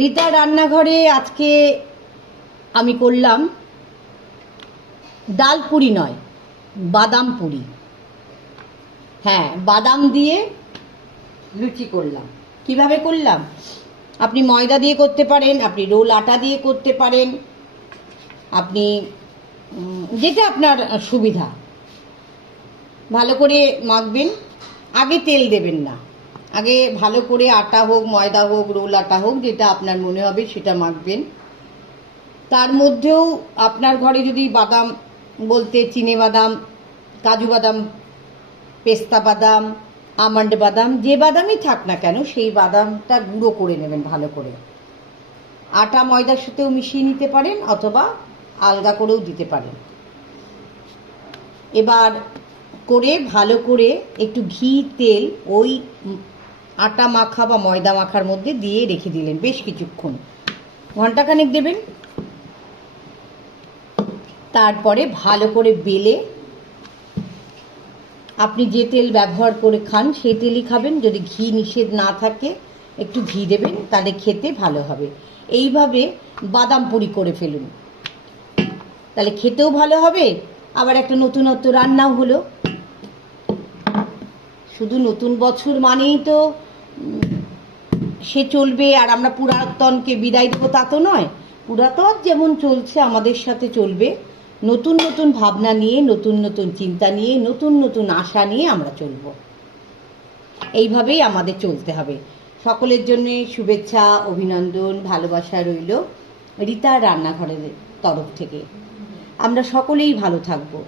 রিতা রান্নাঘরে আজকে আমি করলাম ডাল পুরি নয়, বাদাম পুরি। হ্যাঁ, বাদাম দিয়ে লুচি করলাম। কিভাবে করলাম? আপনি ময়দা দিয়ে করতে পারেন, আপনি রোল আটা দিয়ে করতে পারেন, আপনি যেটা আপনার সুবিধা। ভালো করে মাখবেন, আগে তেল দেবেন না, আগে ভালো করে আটা হোক, ময়দা হোক, রোল আটা হোক, যেটা আপনার মনে হবে সেটা মাখবেন। তার মধ্যেও আপনার ঘরে যদি বাদাম বলতে চিনে বাদাম, কাজু বাদাম, পেস্তা বাদাম, আমন্ড বাদাম, যে বাদামই থাক না কেন সেই বাদামটা গুঁড়ো করে নেবেন ভালো করে। আটা ময়দার সাথেও মিশিয়ে নিতে পারেন অথবা আলগা করেও দিতে পারেন। এবার করে ভালো করে একটু ঘি তেল ওই আটা মাখা বা ময়দা মাখার মধ্যে দিয়ে রেখে দিলেন বেশ কিছুক্ষণ, ঘন্টাখানেক দেবেন। তারপরে ভালো করে বেলে, আপনি যে তেল ব্যবহার করে খান সেই তেলই খাবেন। যদি ঘি নিষেধ না থাকে একটু ঘি দেবেন, তাহলে খেতে ভালো হবে। এইভাবে বাদাম পুরি করে ফেলুন, তাহলে খেতেও ভালো হবে, আবার একটা নতুনত্ব রান্নাও হলো। শুধু নতুন বছর মানেই তো সে চলবে আর আমরা পুরাতনকে বিদায় দেবো তা তো নয়। পুরাতন যেমন চলছে আমাদের সাথে চলবে, নতুন নতুন ভাবনা নিয়ে, নতুন নতুন চিন্তা নিয়ে, নতুন নতুন আশা নিয়ে আমরা চলব। এইভাবেই আমাদের চলতে হবে। সকলের জন্য শুভেচ্ছা, অভিনন্দন, ভালোবাসা রইল রিতা রান্নাঘরের তরফ থেকে। আমরা সকলেই ভালো থাকবো।